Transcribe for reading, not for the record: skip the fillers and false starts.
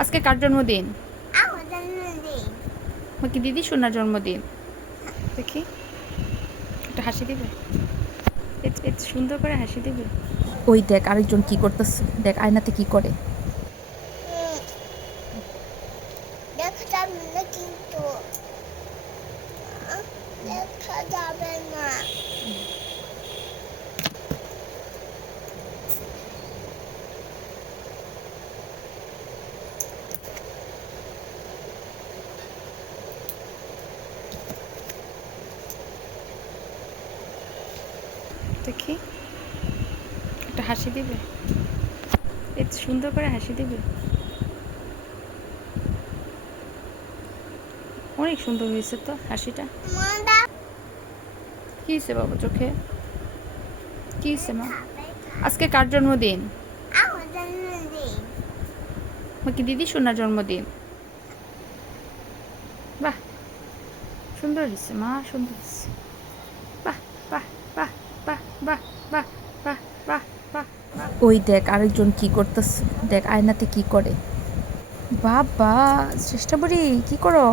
আজকে কার জন্মদিন? আমার জন্মদিন। কি দিদি সোনার জন্মদিন? দেখি একটা হাসি দিবে, এত সুন্দর করে হাসি দিবে। ওই দেখ আরেকজন কি করতেছে, দেখ আয়নাতে কি করে। দেখা যাবে না কিন্তু, দেখা যাবে না। দেখি একটা হাসি দিবে, এত সুন্দর করে হাসি দিবে। অনেক সুন্দর হয়েছে তো হাসিটা। কি হয়েছে বাবা চোখে? কি হয়েছে মা? আজকে কার জন্মদিন? আমার জন্মদিন। কি দিদি সোনার জন্মদিন? বাহ সুন্দর হয়েছে মা, সুন্দর হয়েছে। বাহ বাহ বাহ বাহ বাহ বাহ বাহ বাহ বাহ। ওই দেখ আরেকজন কি করতেছে, দেখ আয়নাতে কি করে। বাবা চেষ্টা করি কি করো।